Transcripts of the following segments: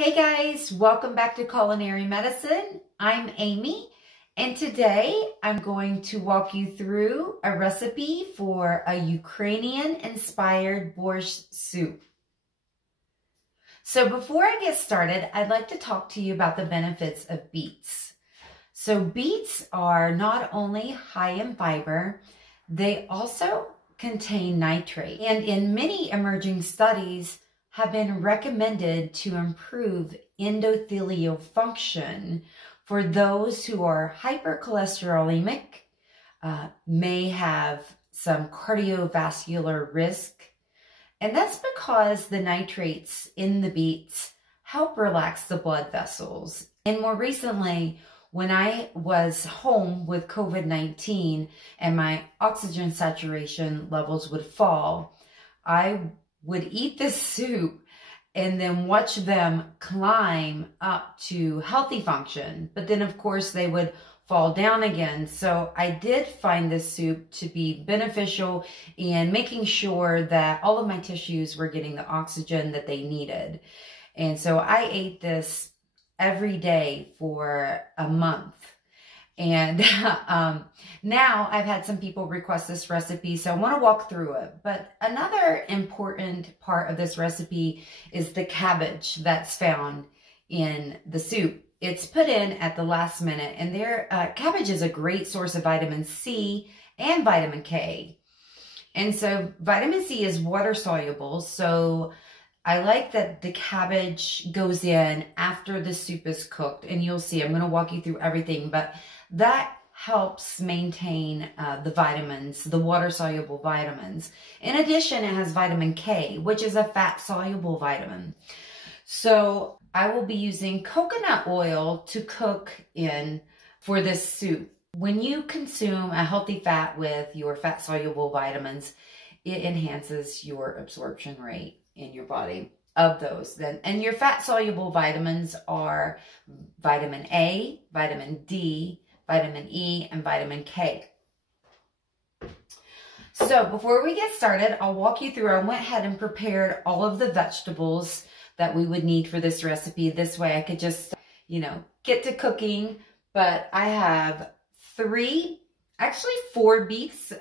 Hey guys, welcome back to Culinary Medicine. I'm Amy, and today I'm going to walk you through a recipe for a Ukrainian-inspired borscht soup. So before I get started, I'd like to talk to you about the benefits of beets. So beets are not only high in fiber, they also contain nitrate, and in many emerging studies have been recommended to improve endothelial function for those who are hypercholesterolemic, may have some cardiovascular risk. And that's because the nitrates in the beets help relax the blood vessels. And more recently, when I was home with COVID-19 and my oxygen saturation levels would fall, I would eat this soup and then watch them climb up to healthy function. But then, of course, they would fall down again. So I did find this soup to be beneficial in making sure that all of my tissues were getting the oxygen that they needed. And so I ate this every day for a month. And now I've had some people request this recipe, so I want to walk through it. But another important part of this recipe is the cabbage that's found in the soup. It's put in at the last minute, and cabbage is a great source of vitamin C and vitamin K. And so vitamin C is water soluble, so I like that the cabbage goes in after the soup is cooked, and you'll see, I'm going to walk you through everything, but that helps maintain the vitamins, the water-soluble vitamins. In addition, it has vitamin K, which is a fat-soluble vitamin. So I will be using coconut oil to cook in for this soup. When you consume a healthy fat with your fat-soluble vitamins, it enhances your absorption rate in your body of those. And your fat-soluble vitamins are vitamin A, vitamin D, vitamin E, and vitamin K. So before we get started, I'll walk you through. I went ahead and prepared all of the vegetables that we would need for this recipe. This way I could just, get to cooking. But I have actually four beets.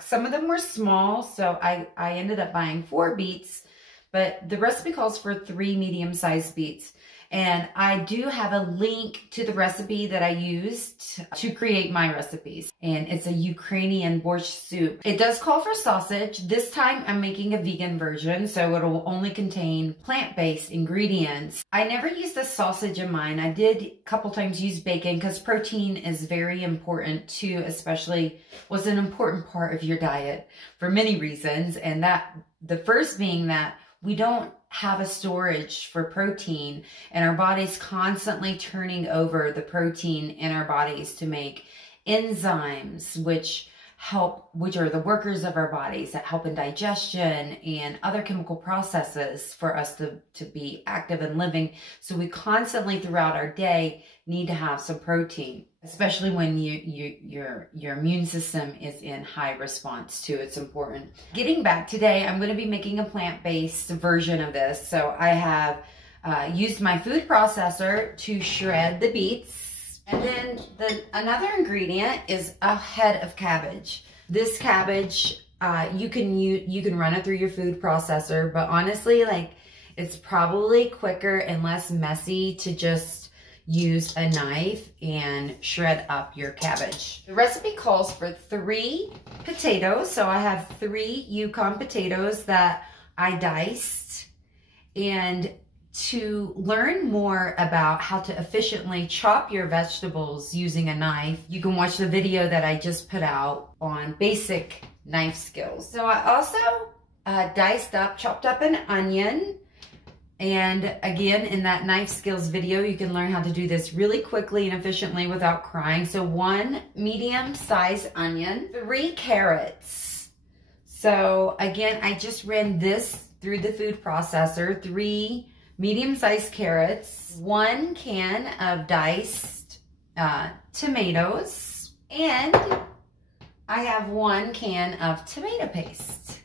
Some of them were small, so I ended up buying 4 beets. But the recipe calls for 3 medium-sized beets. And I do have a link to the recipe that I used to create my recipes. And it's a Ukrainian borscht soup. It does call for sausage. This time I'm making a vegan version, so it'll only contain plant-based ingredients. I never used the sausage in mine. I did a couple times use bacon because protein is very important too, especially was an important part of your diet for many reasons. And the first being that we don't have a storage for protein, and our body's constantly turning over the protein in our bodies to make enzymes, which are the workers of our bodies that help in digestion and other chemical processes for us to be active and living. So we constantly throughout our day need to have some protein, especially when your immune system is in high response to it's important. Getting back today, I'm going to be making a plant-based version of this. So I have used my food processor to shred the beets. And then another ingredient is a head of cabbage. This cabbage, you can run it through your food processor, but honestly, it's probably quicker and less messy to just use a knife and shred up your cabbage. The recipe calls for 3 potatoes. So I have 3 Yukon potatoes that I diced. And to learn more about how to efficiently chop your vegetables using a knife, you can watch the video that I just put out on basic knife skills. So I also chopped up an onion. And again, in that knife skills video, you can learn how to do this really quickly and efficiently without crying. So 1 medium-sized onion, 3 carrots. So again, I just ran this through the food processor, 3 medium-sized carrots, 1 can of diced tomatoes, and I have 1 can of tomato paste.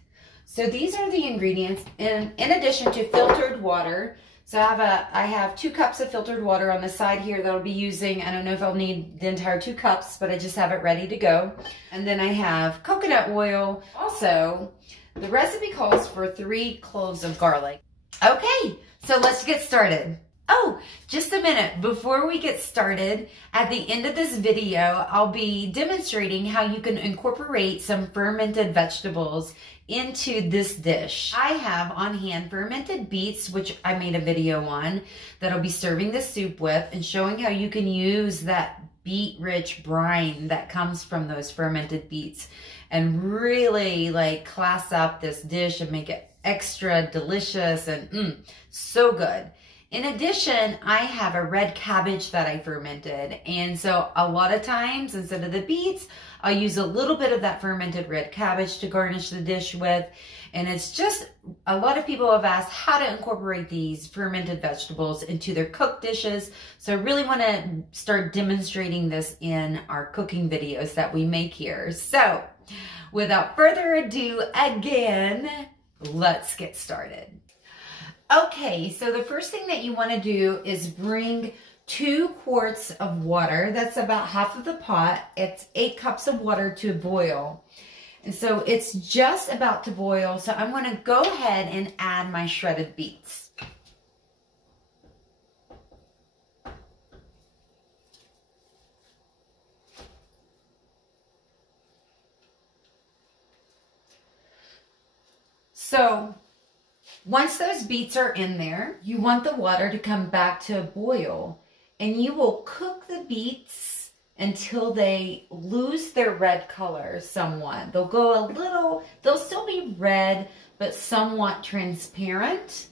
So these are the ingredients in addition to filtered water. So I have 2 cups of filtered water on the side here that I'll be using. I don't know if I'll need the entire 2 cups, but I just have it ready to go. And then I have coconut oil. Also, the recipe calls for 3 cloves of garlic. Okay, so let's get started. Oh, just a minute. Before we get started, at the end of this video, I'll be demonstrating how you can incorporate some fermented vegetables into this dish. I have on hand fermented beets, which I made a video on, that I'll be serving the soup with and showing how you can use that beet-rich brine that comes from those fermented beets and really like class up this dish and make it extra delicious and so good. In addition, I have a red cabbage that I fermented. And so a lot of times, instead of the beets, I'll use a little bit of that fermented red cabbage to garnish the dish with. And it's just, a lot of people have asked how to incorporate these fermented vegetables into their cooked dishes. So I really want to start demonstrating this in our cooking videos that we make here. So without further ado, again, let's get started. Okay, so the first thing that you want to do is bring 2 quarts of water. That's about half of the pot. It's 8 cups of water to boil. And so it's just about to boil. So I'm going to go ahead and add my shredded beets. So once those beets are in there, you want the water to come back to a boil, and you will cook the beets until they lose their red color somewhat. They'll go a little, they'll still be red, but somewhat transparent.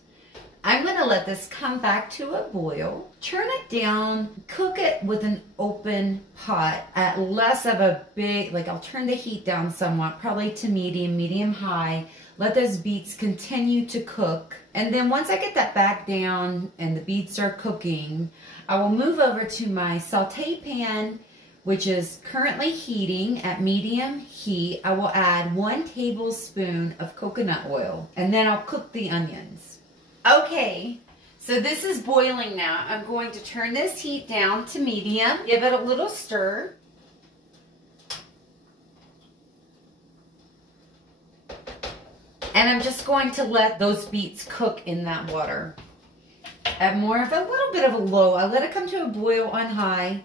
I'm going to let this come back to a boil, turn it down, cook it with an open pot at less of a big, like I'll turn the heat down somewhat, probably to medium high. Let those beets continue to cook. And then once I get that back down and the beets are cooking, I will move over to my saute pan, which is currently heating at medium heat. I will add 1 tablespoon of coconut oil, and then I'll cook the onions. Okay, so this is boiling now. I'm going to turn this heat down to medium, give it a little stir. And I'm just going to let those beets cook in that water at more of a little bit of a low. I let it come to a boil on high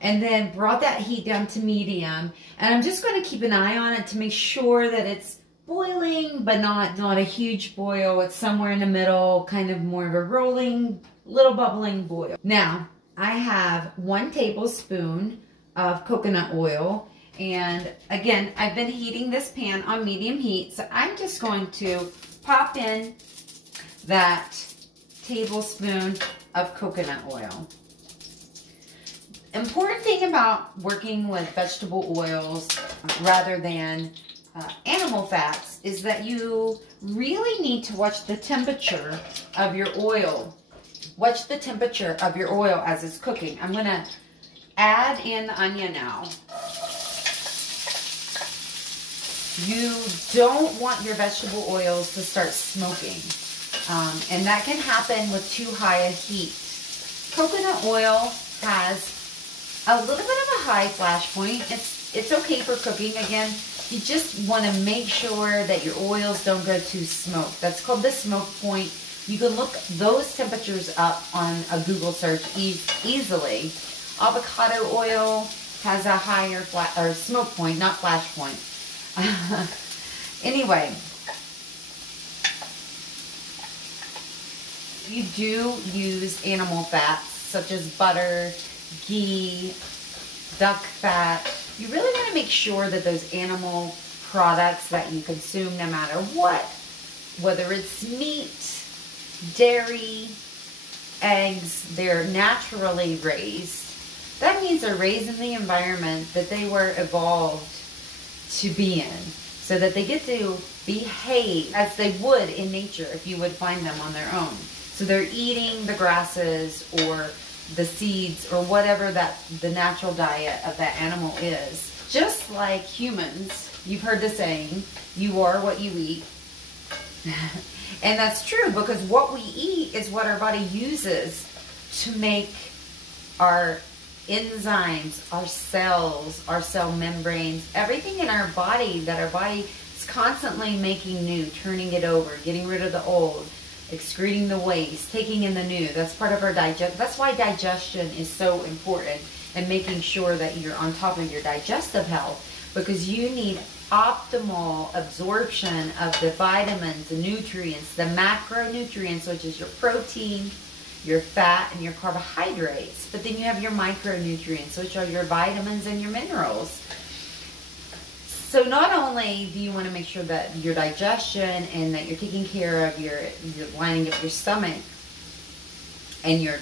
and then brought that heat down to medium. And I'm just going to keep an eye on it to make sure that it's boiling, but not a huge boil. It's somewhere in the middle, kind of more of a rolling, little bubbling boil. Now, I have 1 tablespoon of coconut oil. And again, I've been heating this pan on medium heat, so I'm just going to pop in that tablespoon of coconut oil. Important thing about working with vegetable oils rather than animal fats is that you really need to watch the temperature of your oil. Watch the temperature of your oil as it's cooking. I'm going to add in the onion now. You don't want your vegetable oils to start smoking, and that can happen with too high a heat. Coconut oil has a little bit of a high flash point. It's okay for cooking. Again, you just want to make sure that your oils don't go to smoke. That's called the smoke point. You can look those temperatures up on a Google search easily. Avocado oil has a higher smoke point, not flash point. Anyway, you do use animal fats such as butter, ghee, duck fat. You really want to make sure that those animal products that you consume, no matter what, whether it's meat, dairy, eggs, they're naturally raised. That means they're raised in the environment that they were evolved to be in, so that they get to behave as they would in nature if you would find them on their own. So they're eating the grasses or the seeds or whatever that the natural diet of that animal is. Just like humans, you've heard the saying, you are what you eat. And that's true, because what we eat is what our body uses to make our enzymes, our cells, our cell membranes, everything in our body that our body is constantly making new, turning it over, getting rid of the old, excreting the waste, taking in the new. That's part of our digest. That's why digestion is so important, and making sure that you're on top of your digestive health, because you need optimal absorption of the vitamins, the nutrients, the macronutrients, which is your protein, your fat, and your carbohydrates. But then you have your micronutrients, which are your vitamins and your minerals. So not only do you want to make sure that your digestion and that you're taking care of your lining up your stomach and your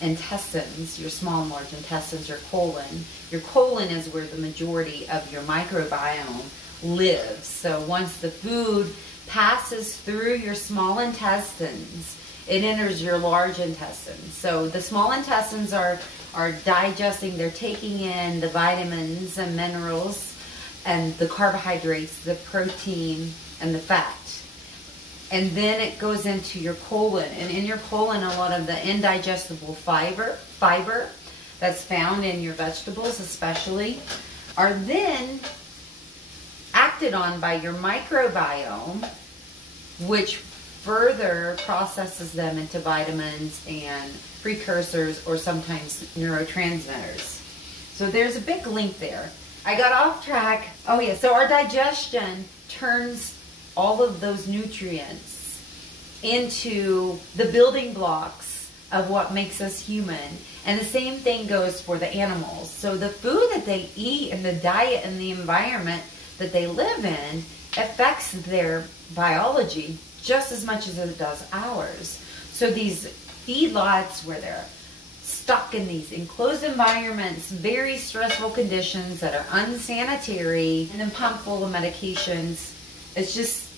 intestines, your small and large intestines, your colon. Your colon is where the majority of your microbiome lives. So once the food passes through your small intestines, it enters your large intestines. So the small intestines are digesting, they're taking in the vitamins and minerals and the carbohydrates, the protein and the fat. And then it goes into your colon. And in your colon, a lot of the indigestible fiber that's found in your vegetables especially, are then acted on by your microbiome, which further processes them into vitamins and precursors, or sometimes neurotransmitters. So there's a big link there. I got off track. Oh yeah, so our digestion turns all of those nutrients into the building blocks of what makes us human. And the same thing goes for the animals. So the food that they eat and the diet and the environment that they live in affects their biology just as much as it does ours. So these feedlots where they're stuck in these enclosed environments, very stressful conditions that are unsanitary, and then pumped full of medications, it's just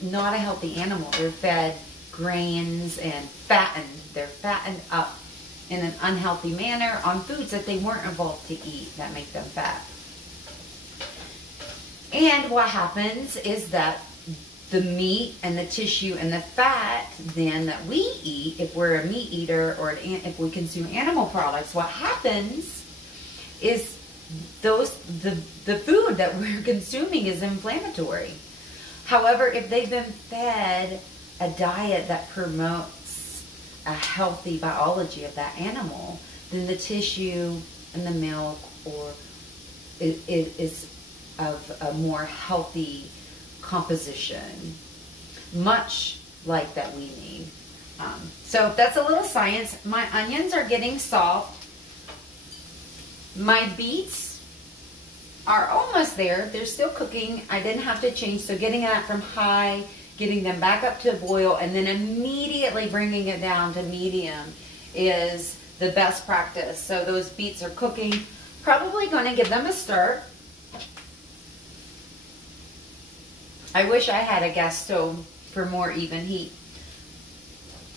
not a healthy animal. They're fed grains and fattened. They're fattened up in an unhealthy manner on foods that they weren't evolved to eat that make them fat. And what happens is that the meat and the tissue and the fat then that we eat, if we're a meat eater or if we consume animal products, what happens is the food that we're consuming is inflammatory. However, if they've been fed a diet that promotes a healthy biology of that animal, then the tissue and the milk is of a more healthy composition, much like that we need. So that's a little science. My onions are getting soft. My beets are almost there. They're still cooking. I didn't have to change. So getting that from high, getting them back up to boil, and then immediately bringing it down to medium is the best practice. So those beets are cooking. Probably going to give them a stir. I wish I had a gas stove for more even heat,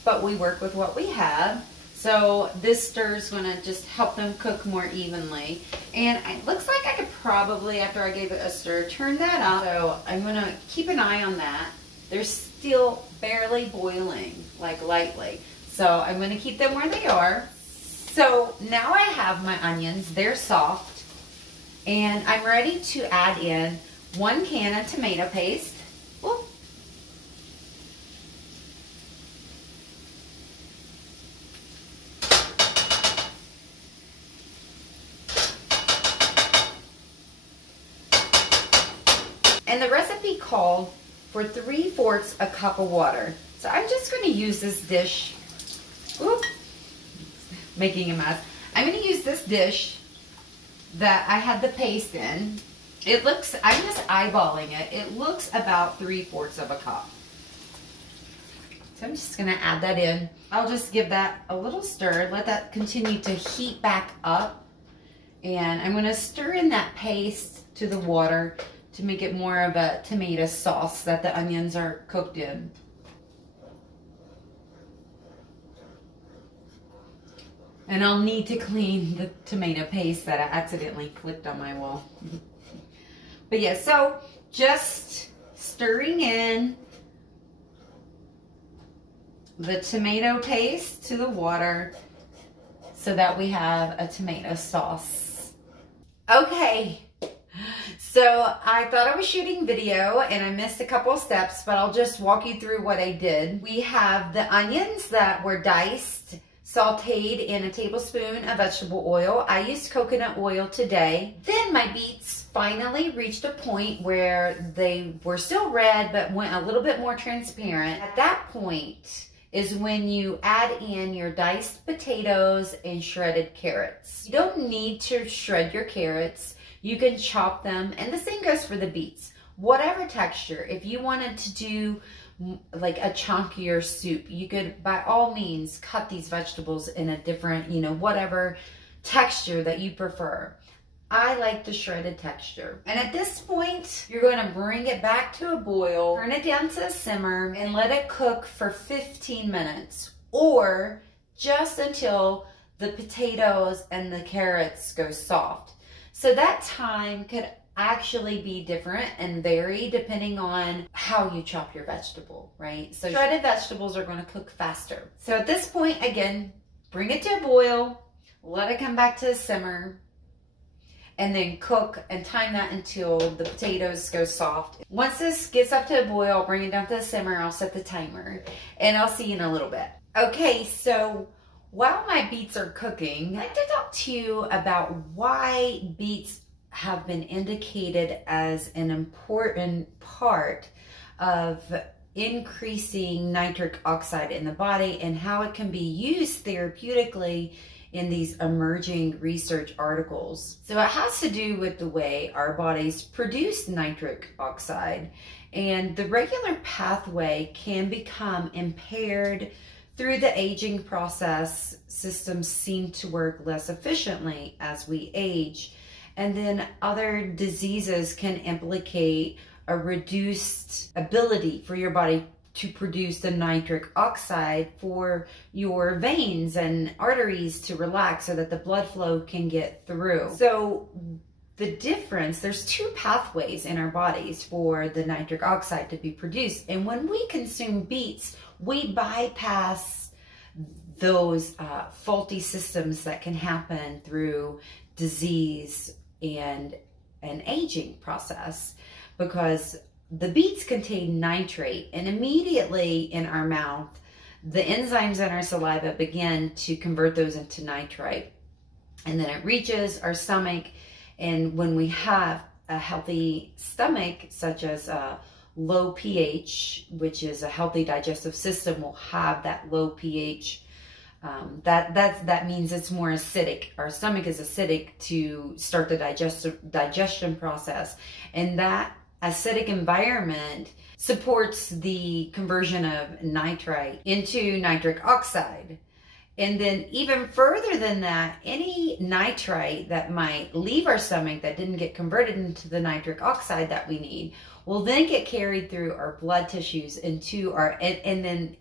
but we work with what we have. So this stir is going to just help them cook more evenly. And it looks like I could probably, after I gave it a stir, turn that up. So I'm going to keep an eye on that. They're still barely boiling, like lightly. So I'm going to keep them where they are. So now I have my onions. They're soft. And I'm ready to add in 1 can of tomato paste. Whoop. And the recipe called for 3/4 a cup of water. So I'm just going to use this dish. Whoop. Making a mess. I'm going to use this dish that I had the paste in. It looks, I'm just eyeballing it. It looks about 3/4 of a cup. So I'm just going to add that in. I'll just give that a little stir. Let that continue to heat back up. And I'm going to stir in that paste to the water to make it more of a tomato sauce that the onions are cooked in. And I'll need to clean the tomato paste that I accidentally flicked on my wall. But yeah, so just stirring in the tomato paste to the water so that we have a tomato sauce. Okay, so I thought I was shooting video and I missed a couple of steps, but I'll just walk you through what I did. We have the onions that were diced, sauteed in a tablespoon of vegetable oil. I used coconut oil today. Then my beets finally reached a point where they were still red, but went a little bit more transparent. At that point is when you add in your diced potatoes and shredded carrots. You don't need to shred your carrots. You can chop them, and the same goes for the beets. Whatever texture, if you wanted to do like a chunkier soup, you could by all means cut these vegetables in a different, whatever texture that you prefer. I like the shredded texture. And at this point, you're going to bring it back to a boil, turn it down to a simmer, and let it cook for 15 minutes, or just until the potatoes and the carrots go soft. So that time could actually be different and vary depending on how you chop your vegetable, right? So shredded vegetables are going to cook faster. So at this point, again, bring it to a boil, let it come back to a simmer, and then cook and time that until the potatoes go soft. Once this gets up to a boil, I'll bring it down to the simmer, I'll set the timer, and I'll see you in a little bit. Okay, so while my beets are cooking, I'd like to talk to you about why beets have been indicated as an important part of increasing nitric oxide in the body and how it can be used therapeutically in these emerging research articles. So it has to do with the way our bodies produce nitric oxide, and the regular pathway can become impaired through the aging process. Systems seem to work less efficiently as we age. And then other diseases can implicate a reduced ability for your body to produce the nitric oxide for your veins and arteries to relax so that the blood flow can get through. So the difference, there's two pathways in our bodies for the nitric oxide to be produced. And when we consume beets, we bypass those faulty systems that can happen through disease and an aging process, because the beets contain nitrate, and immediately in our mouth, the enzymes in our saliva begin to convert those into nitrite. And then it reaches our stomach, and when we have a healthy stomach, such as a low pH, which is a healthy digestive system, will have that low pH. That means it's more acidic. Our stomach is acidic to start the digestion process, and that acidic environment supports the conversion of nitrite into nitric oxide. And then even further than that, any nitrite that might leave our stomach that didn't get converted into the nitric oxide that we need will then get carried through our blood tissues into our, and then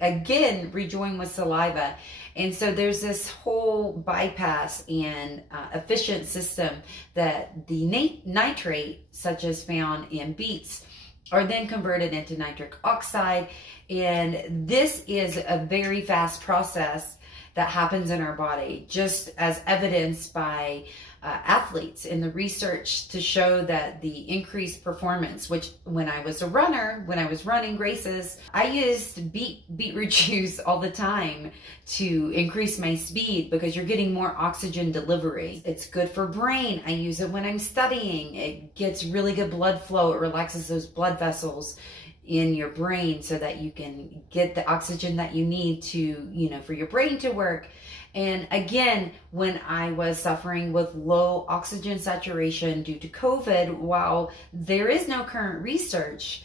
again rejoin with saliva. And so there's this whole bypass and efficient system that the nitrate, such as found in beets, are then converted into nitric oxide. And this is a very fast process that happens in our body, just as evidenced by athletes in the research to show that the increased performance, which when I was a runner, when I was running races, I used beetroot juice all the time to increase my speed because you're getting more oxygen delivery. It's good for brain. I use it when I'm studying. It gets really good blood flow. It relaxes those blood vessels in your brain so that you can get the oxygen that you need to, for your brain to work. And again, when I was suffering with low oxygen saturation due to COVID, while there is no current research,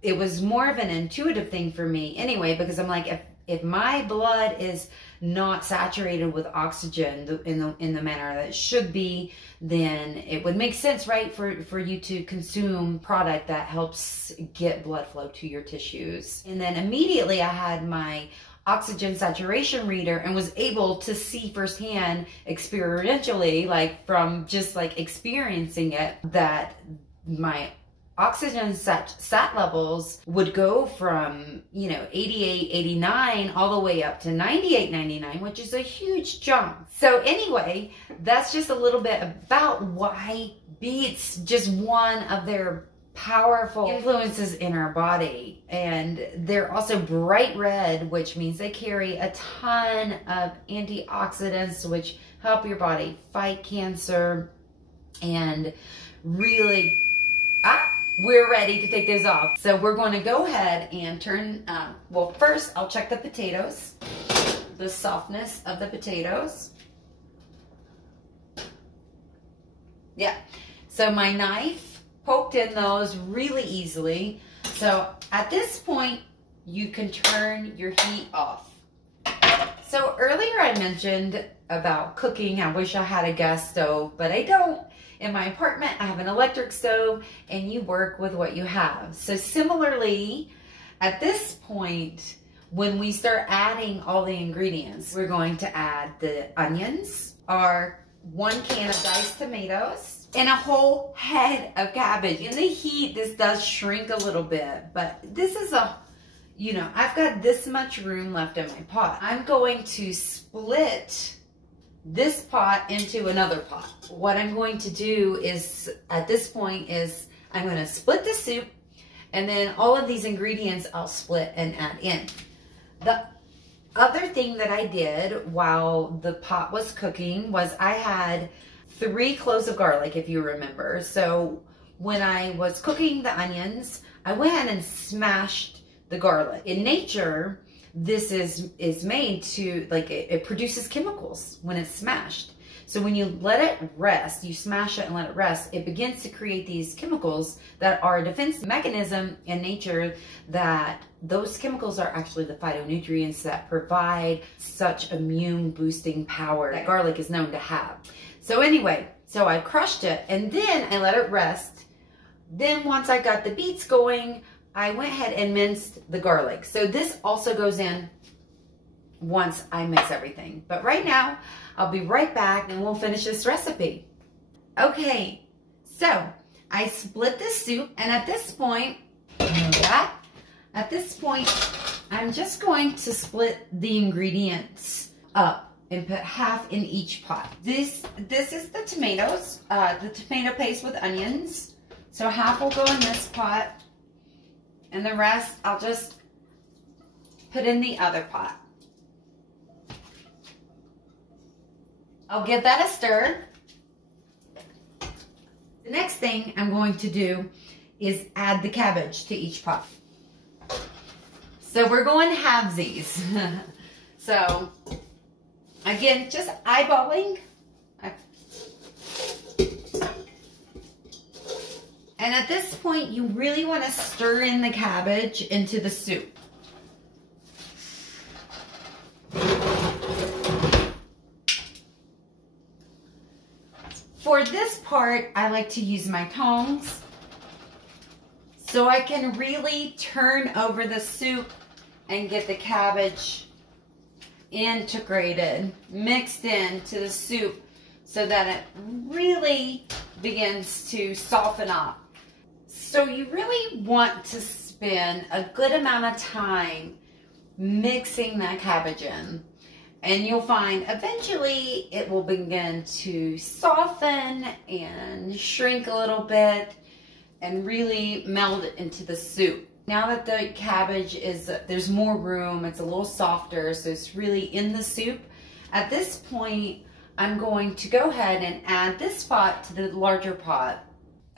it was more of an intuitive thing for me anyway, because I'm like, if my blood is not saturated with oxygen in the manner that it should be, then it would make sense, right, for you to consume product that helps get blood flow to your tissues. And then immediately I had my oxygen saturation reader and was able to see firsthand, experientially, like from just like experiencing it, that my oxygen sat levels would go from, you know, 88, 89 all the way up to 98, 99, which is a huge jump. So anyway, that's just a little bit about why beets, just one of their powerful influences in our body. And they're also bright red, which means they carry a ton of antioxidants, which help your body fight cancer. And really, we're ready to take those off. So we're going to go ahead and turn, well, first I'll check the potatoes, the softness of the potatoes. Yeah, so my knife poked in those really easily. So at this point, you can turn your heat off. So earlier I mentioned about cooking. I wish I had a gas stove, but I don't. In my apartment, I have an electric stove, and you work with what you have. So similarly, at this point, when we start adding all the ingredients, we're going to add the onions, our 1 can of diced tomatoes, and a whole head of cabbage. In the heat, this does shrink a little bit, but this is a, you know, I've got this much room left in my pot. I'm going to split this pot into another pot. What I'm going to do is, at this point, is I'm going to split the soup, and then all of these ingredients I'll split and add in. The other thing that I did while the pot was cooking was I had 3 cloves of garlic, if you remember. So when I was cooking the onions, I went ahead and smashed the garlic. In nature, this is made to, like, it produces chemicals when it's smashed. So when you let it rest, you smash it and let it rest, it begins to create these chemicals that are a defense mechanism in nature, that those chemicals are actually the phytonutrients that provide such immune boosting power that garlic is known to have. So anyway, so I crushed it and then I let it rest. Then once I got the beets going, I went ahead and minced the garlic. So this also goes in once I mix everything. But right now, I'll be right back and we'll finish this recipe. Okay, so I split the soup, and at this point, at this point, I'm just going to split the ingredients up and put half in each pot. This is the tomatoes, the tomato paste with onions. So half will go in this pot, and the rest I'll just put in the other pot. I'll give that a stir. The next thing I'm going to do is add the cabbage to each pot. So we're going halvesies. So again, just eyeballing. And at this point, you really want to stir in the cabbage into the soup. For this part, I like to use my tongs so I can really turn over the soup and get the cabbage integrated, mixed into the soup so that it really begins to soften up. So you really want to spend a good amount of time mixing that cabbage in. And you'll find eventually it will begin to soften and shrink a little bit and really meld into the soup. Now that the cabbage there's more room, it's a little softer, so it's really in the soup. At this point, I'm going to go ahead and add this pot to the larger pot.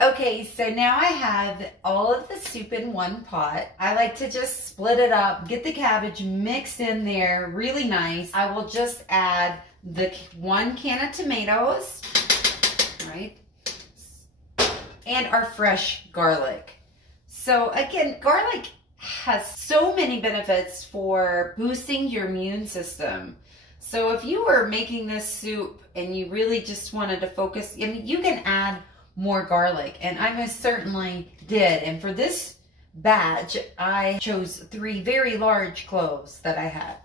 Okay, so now I have all of the soup in one pot. I like to just split it up, get the cabbage mixed in there really nice. I will just add the 1 can of tomatoes, right? And our fresh garlic. So again, garlic has so many benefits for boosting your immune system. So if you were making this soup and you really just wanted to focus, I mean, you can add more garlic, and I most certainly did. And for this batch, I chose 3 very large cloves that I had.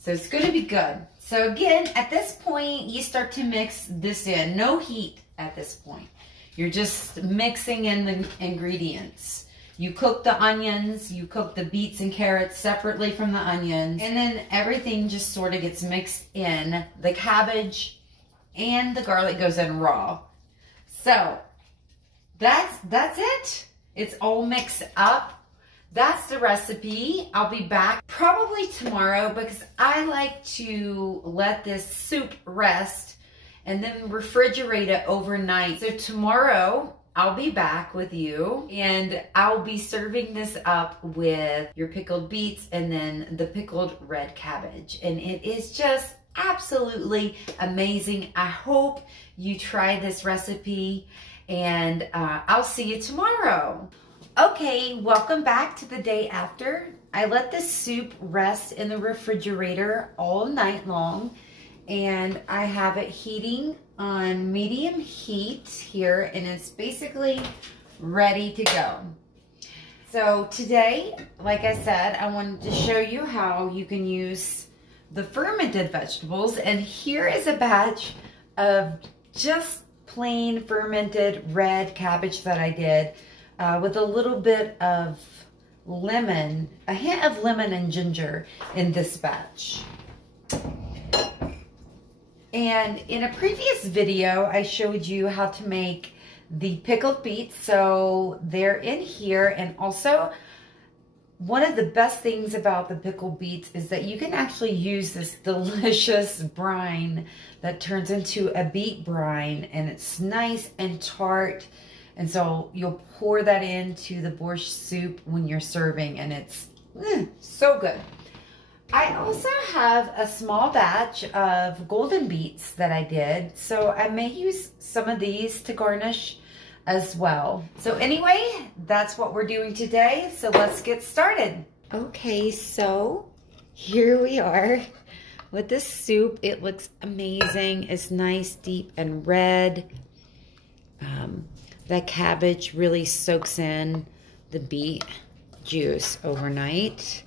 So it's going to be good. So again, at this point, you start to mix this in. No heat at this point. You're just mixing in the ingredients. You cook the onions, you cook the beets and carrots separately from the onions, and then everything just sort of gets mixed in. The cabbage and the garlic goes in raw. So that's it. It's all mixed up. That's the recipe. I'll be back probably tomorrow because I like to let this soup rest and then refrigerate it overnight. So tomorrow I'll be back with you and I'll be serving this up with your pickled beets and then the pickled red cabbage. And it is just absolutely amazing. I hope you try this recipe and I'll see you tomorrow. Okay, welcome back to the day after. I let this soup rest in the refrigerator all night long and I have it heating on medium heat here and it's basically ready to go. So today, like I said, I wanted to show you how you can use the fermented vegetables, and here is a batch of just plain fermented red cabbage that I did with a little bit of lemon, a hint of lemon and ginger in this batch. And in a previous video, I showed you how to make the pickled beets, so they're in here. And also, one of the best things about the pickled beets is that you can actually use this delicious brine that turns into a beet brine, and it's nice and tart. And so you'll pour that into the borscht soup when you're serving, and it's so good. I also have a small batch of golden beets that I did, so I may use some of these to garnish as well. So anyway, that's what we're doing today, so let's get started. Okay, so here we are with this soup. It looks amazing. It's nice, deep, and red. That cabbage really soaks in the beet juice overnight.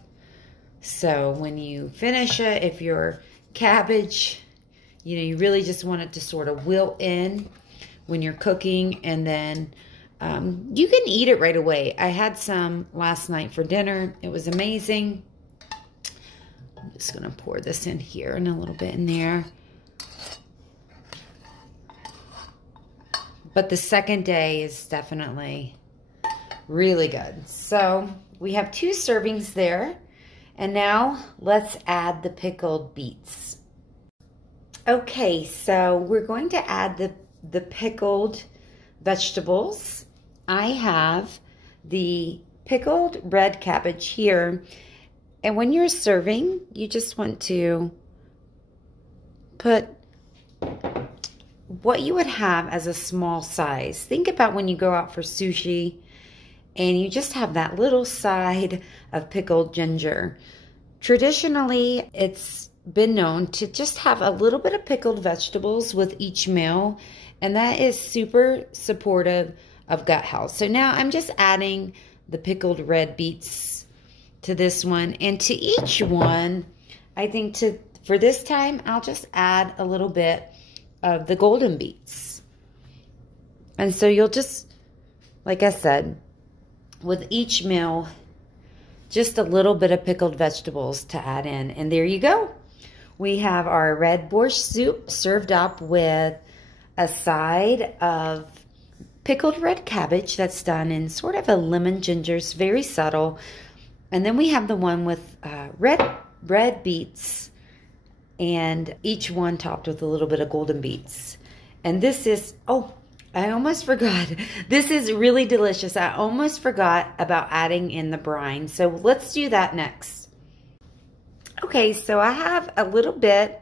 So when you finish it, if your cabbage, you know, you really just want it to sort of wilt in when you're cooking, and then you can eat it right away. I had some last night for dinner. It was amazing. I'm just gonna pour this in here and a little bit in there. But the second day is definitely really good. So we have 2 servings there. And now let's add the pickled beets. Okay, so we're going to add the pickled vegetables. I have the pickled red cabbage here. And when you're serving, you just want to put what you would have as a small size. Think about when you go out for sushi and you just have that little side of pickled ginger. Traditionally, it's been known to just have a little bit of pickled vegetables with each meal, and that is super supportive of gut health. So now I'm just adding the pickled red beets to this one, and to each one, I think for this time, I'll just add a little bit of the golden beets. And so you'll just, like I said, with each meal, just a little bit of pickled vegetables to add in. And there you go. We have our red borscht soup served up with a side of pickled red cabbage that's done in sort of a lemon ginger. It's very subtle. And then we have the one with red beets, and each one topped with a little bit of golden beets. And this is, oh, I almost forgot. This is really delicious. I almost forgot about adding in the brine. So let's do that next. Okay, so I have a little bit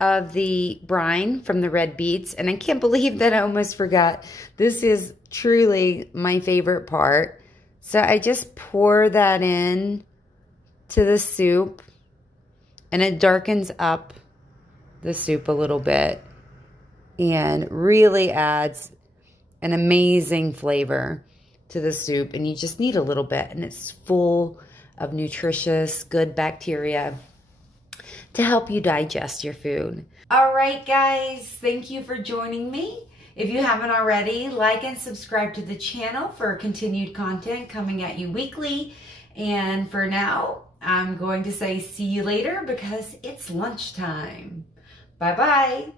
of the brine from the red beets, and I can't believe that I almost forgot. This is truly my favorite part. So I just pour that in to the soup, and it darkens up the soup a little bit and really adds an amazing flavor to the soup. And you just need a little bit, and it's full of nutritious, good bacteria to help you digest your food. All right, guys, thank you for joining me. If you haven't already, like and subscribe to the channel for continued content coming at you weekly. And for now, I'm going to say see you later because it's lunchtime. Bye-bye.